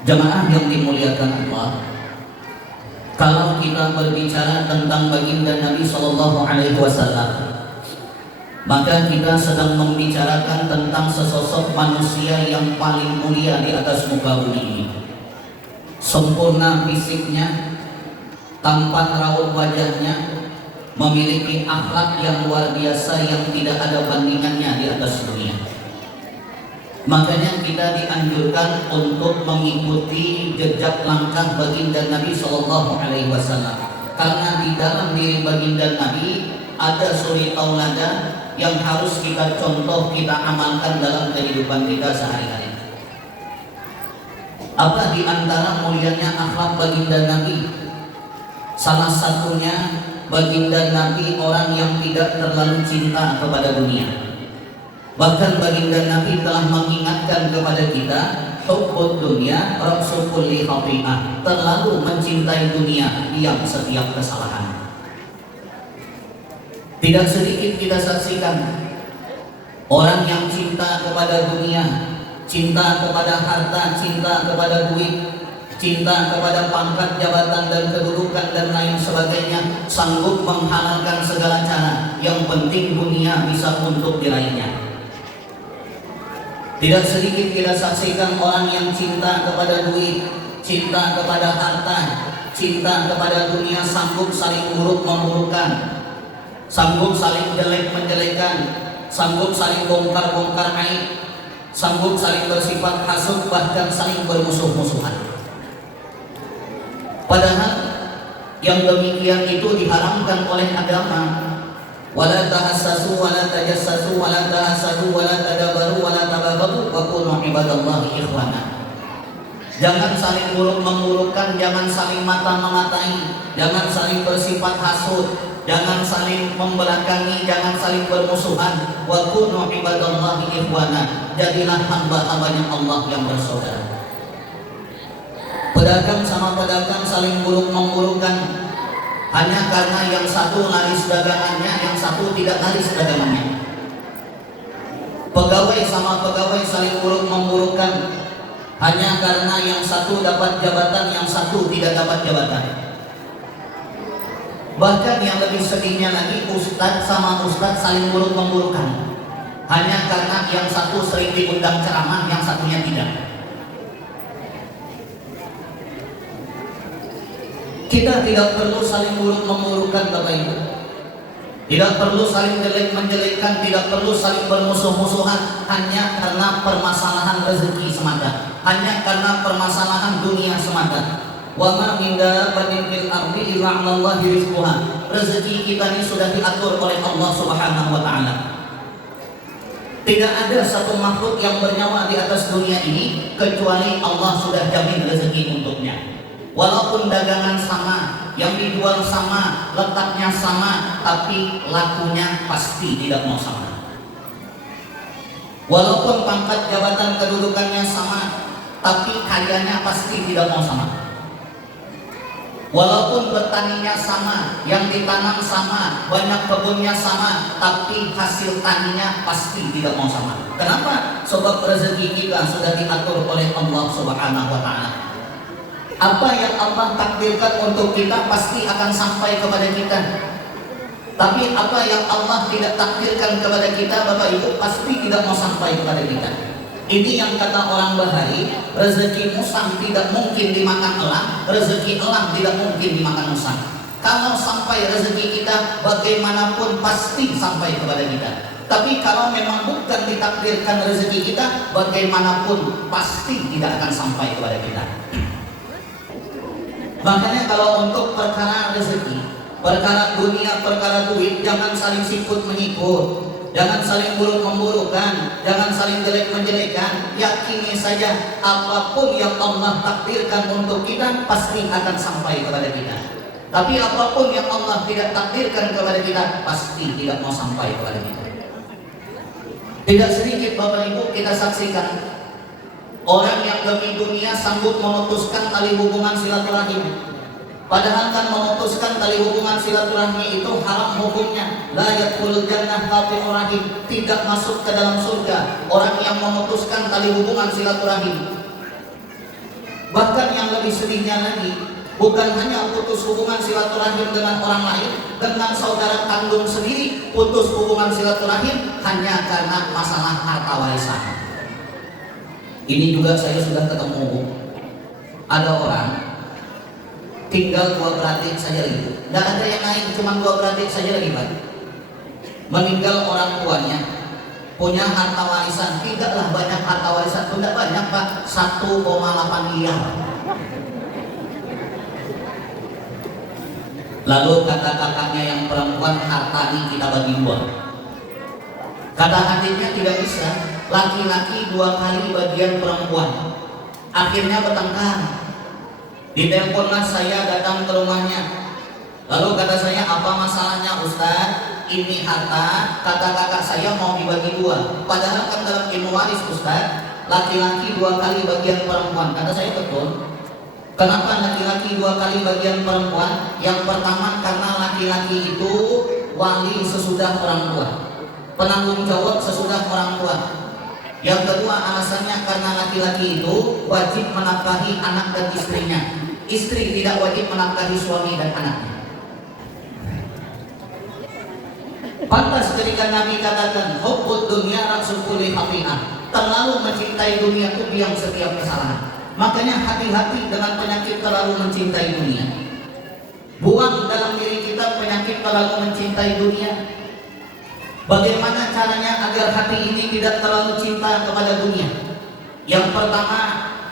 Jamaah yang dimuliakan Allah, kalau kita berbicara tentang baginda Nabi Shallallahu Alaihi Wasallam, maka kita sedang membicarakan tentang sesosok manusia yang paling mulia di atas muka bumi ini. Sempurna fisiknya, tampan raut wajahnya, memiliki akhlak yang luar biasa yang tidak ada bandingannya di atas dunia. Makanya kita dianjurkan untuk mengikuti jejak langkah baginda Nabi Shallallahu Alaihi Wasallam, karena di dalam diri baginda Nabi ada suri tauladan yang harus kita contoh, kita amalkan dalam kehidupan kita sehari-hari. Apa di antara mulianya akhlak baginda Nabi? Salah satunya baginda Nabi orang yang tidak terlalu cinta kepada dunia. Bahkan baginda Nabi telah mengingatkan kepada kita, hubbud dunya ra'su kulli khati'ah, terlalu mencintai dunia diam setiap kesalahan. Tidak sedikit kita saksikan orang yang cinta kepada dunia, cinta kepada harta, cinta kepada duit, cinta kepada pangkat, jabatan dan kedudukan dan lain sebagainya, sanggup menghalalkan segala cara, yang penting dunia bisa untuk diraihnya. Tidak sedikit kita saksikan orang yang cinta kepada duit, cinta kepada harta, cinta kepada dunia, sanggup saling buruk memburukkan, sanggup saling jelek menjelekan, sanggup saling bongkar-bongkar aib, sanggup saling bersifat hasud, bahkan saling bermusuh-musuhan. Padahal yang demikian itu diharamkan oleh agama. Wala tahassasu wala tajassasu wala tahasadu wala tadabaru wala tabaghadu wa kunu ibadallahi ikhwana. Jangan saling buruk memburukkan, jangan saling mata-mengatai, jangan saling bersifat hasud, jangan saling membelakangi, jangan saling bermusuhan. Wa kunu ibadallahi ikhwana. Jadilah hamba-hambanya Allah yang bersaudara. Pedagang sama pedagang saling buruk memburukkan, hanya karena yang satu laris dagangannya, yang satu tidak laris dagangannya. Pegawai sama pegawai saling buruk memburukkan, hanya karena yang satu dapat jabatan, yang satu tidak dapat jabatan. Bahkan yang lebih sedihnya lagi, ustadz sama ustadz saling buruk memburukkan, hanya karena yang satu sering diundang ceramah, yang satunya tidak. Kita tidak perlu saling buruk memburukkan, Bapak Ibu. Tidak perlu saling jelek menjelekkan, tidak perlu saling bermusuh-musuhan, hanya karena permasalahan rezeki semata, hanya karena permasalahan dunia semata. Wa ma min dabbatin fil ardi illa 'alallahi rizquha. Rezeki kita ini sudah diatur oleh Allah Subhanahu wa taala. Tidak ada satu makhluk yang bernyawa di atas dunia ini kecuali Allah sudah jamin rezeki untuknya. Walaupun dagangan sama, yang dijual sama, letaknya sama, tapi lakunya pasti tidak mau sama. Walaupun pangkat jabatan kedudukannya sama, tapi kayanya pasti tidak mau sama. Walaupun petaninya sama, yang ditanam sama, banyak kebunnya sama, tapi hasil taninya pasti tidak mau sama. Kenapa? Sebab rezeki kita sudah diatur oleh Allah Subhanahu wa taala. Apa yang Allah takdirkan untuk kita pasti akan sampai kepada kita. Tapi apa yang Allah tidak takdirkan kepada kita, Bapak Ibu, pasti tidak mau sampai kepada kita. Ini yang kata orang Bahari, rezeki musang tidak mungkin dimakan elang, rezeki elang tidak mungkin dimakan musang. Kalau sampai rezeki kita, bagaimanapun pasti sampai kepada kita. Tapi kalau memang bukan ditakdirkan rezeki kita, bagaimanapun pasti tidak akan sampai kepada kita. Makanya kalau untuk perkara rezeki, perkara dunia, perkara duit, jangan saling sikut menyikut, jangan saling buruk memburukkan, jangan saling jelek menjelekan. Yakini saja apapun yang Allah takdirkan untuk kita pasti akan sampai kepada kita. Tapi apapun yang Allah tidak takdirkan kepada kita pasti tidak mau sampai kepada kita. Tidak sedikit Bapak Ibu kita saksikan orang yang demi dunia sanggup memutuskan tali hubungan silaturahim. Padahal kan memutuskan tali hubungan silaturahmi itu haram hukumnya. La yadkhulul jannah qati'ur rahim, tidak masuk ke dalam surga orang yang memutuskan tali hubungan silaturahim. Bahkan yang lebih sedihnya lagi, bukan hanya putus hubungan silaturahim dengan orang lain, dengan saudara kandung sendiri, putus hubungan silaturahim hanya karena masalah harta warisan. Ini juga saya sudah ketemu, ada orang tinggal 2 beradik saja lagi, tidak ada yang lain, cuma 2 beradik saja lagi Pak. Meninggal orang tuanya, punya harta warisan, tidaklah banyak harta warisan, tidak banyak Pak, 1,8 miliar. Lalu kata kakaknya yang perempuan, harta ini kita bagi 2. Kata adiknya tidak bisa, laki-laki 2 kali bagian perempuan. Akhirnya bertengkar. Diteleponlah saya datang ke rumahnya. Lalu kata saya, apa masalahnya Ustaz? Ini harta, kata kakak saya mau dibagi 2. Padahal kan dalam ilmu waris Ustaz, laki-laki 2 kali bagian perempuan. Kata saya betul. Kenapa laki-laki 2 kali bagian perempuan? Yang pertama karena laki-laki itu wali sesudah orang tua, penanggung jawab sesudah orang tua. Yang kedua alasannya karena laki-laki itu wajib menafkahi anak dan istrinya. Istri tidak wajib menafkahi suami dan anaknya. Pantas ketika Nabi katakan hubbud dunya ra'sul kulli khati'ah, terlalu mencintai dunia itu biang setiap kesalahan. Makanya hati-hati dengan penyakit terlalu mencintai dunia. Buang dalam diri kita penyakit terlalu mencintai dunia. Bagaimana caranya agar hati ini tidak terlalu cinta kepada dunia? Yang pertama,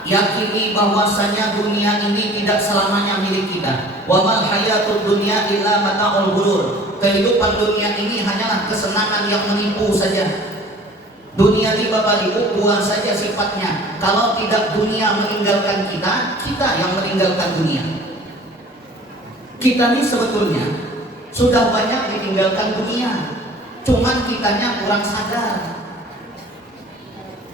yakini bahwasanya dunia ini tidak selamanya milik kita. Wa mal hayatud dunya illa mata'ul ghurur. Kehidupan dunia ini hanyalah kesenangan yang menipu saja. Dunia ini Bapak Ibu 2 saja sifatnya. Kalau tidak dunia meninggalkan kita, kita yang meninggalkan dunia. Kita ini sebetulnya sudah banyak ditinggalkan dunia, cuman kitanya kurang sadar.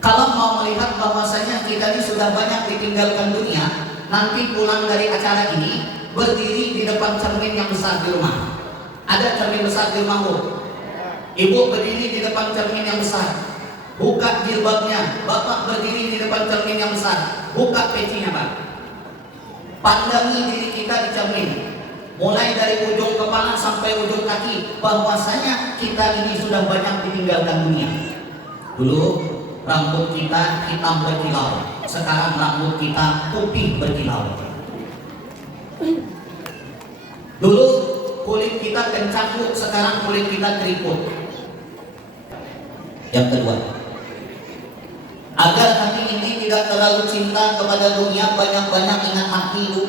Kalau mau melihat bahwasanya kita ini sudah banyak ditinggalkan dunia, nanti pulang dari acara ini berdiri di depan cermin yang besar di rumah. Ada cermin besar di rumahmu? Ibu berdiri di depan cermin yang besar, buka jilbabnya. Bapak berdiri di depan cermin yang besar, buka pecinya Pak. Pandangi diri kita di cermin, mulai dari ujung kepala sampai ujung kaki, bahwasanya kita ini sudah banyak ditinggalkan dunia. Dulu rambut kita hitam berkilau, sekarang rambut kita putih berkilau. Dulu kulit kita kencangkut, sekarang kulit kita keriput. Yang kedua, agar hati ini tidak terlalu cinta kepada dunia, banyak-banyak ingat mati itu.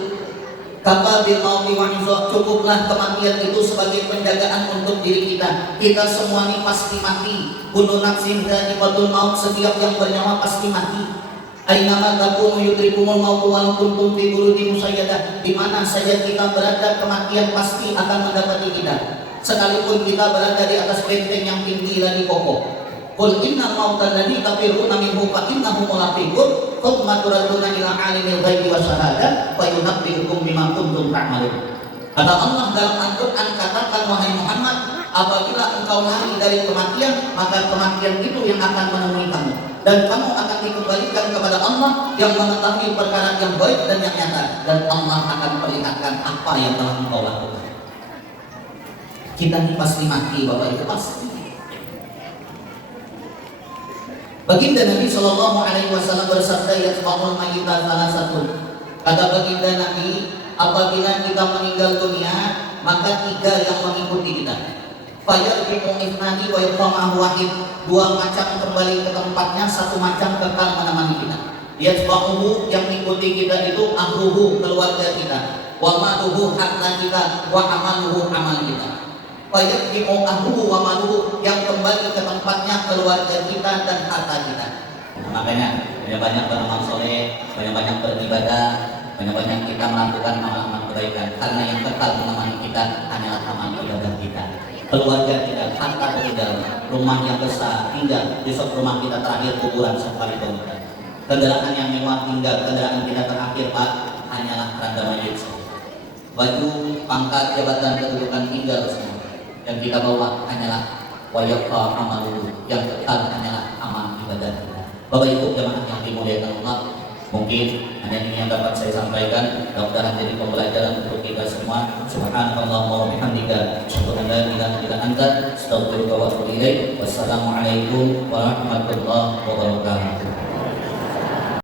Kafa bil mauti wa izah, cukuplah kematian itu sebagai penjagaan untuk diri kita. Kita semua ini pasti mati. Kullu nafsin dha'iqatul maut, setiap yang bernyawa pasti mati. Aina ma takunu yudrikumul maut walau kuntum fi burujin musayyadah. Di mana saja kita berada, kematian pasti akan mendapati kita. Sekalipun kita berada di atas benteng yang tinggi lagi kokoh. Qul innal mauta alladzi tafirruna minhu fa innahu mulaqikum thumma turadduna ila alimil ghaibi wasyahadah fa yunabbi'ukum bima kuntum ta'malun. Kata Allah dalam Al-Qur'an, katakan wahai Muhammad, apabila engkau lari dari kematian, maka kematian itu yang akan menemui kamu, dan kamu akan dikembalikan kepada Allah yang mengetahui perkara yang baik dan yang nyata, dan Allah akan perlihatkan apa yang telah engkau lakukan. Kita ini pasti mati Bapak Ibu, pasti. Baginda Nabi Shallallahu Alaihi Wasallam bersabda, yasma'ul mayyita salah satu. Kata baginda Nabi, apabila kita meninggal dunia, maka 3 yang mengikuti kita. Fayarji'u ithnani wa yaqamu wahid. 2 macam kembali ke tempatnya, 1 macam kekal menemani kita. Yasma'uhu, yang mengikuti kita itu ahluhu, keluarga kita. Wa maluhu, harta kita. Wa amaluhu, amal kita. Fayarji'u ahluhu wa maluhu, yang kembali ke tempatnya keluarga kita dan harta kita. Makanya banyak-banyak beramal soleh, banyak-banyak beribadah, banyak-banyak kita melakukan amal-amal kebaikan, karena yang kekal menemani kita hanyalah amal ibadah kita. Keluarga kita, harta tinggal, rumah yang besar tinggal, besok rumah kita terakhir kuburan sekali kemudian. Kendaraan yang mewah tinggal, kendaraan kita terakhir Pak hanyalah randa mayit. Baju, pangkat, jabatan, kedudukan tinggal semua. Yang kita bawa hanyalah wayaqqa amalu, yang kekal hanyalah amal ibadah kita. Bapak Ibu jemaah yang dimuliakan Allah, Mungkin hanya ini yang dapat saya sampaikan. Mudah-mudahan jadi pembelajaran untuk kita semua. Subhanallahumma wa bihamdika, asyhadu an la ilaha illa anta, astaghfiruka wa atubu ilaik. Wassalamualaikum warahmatullahi wabarakatuh.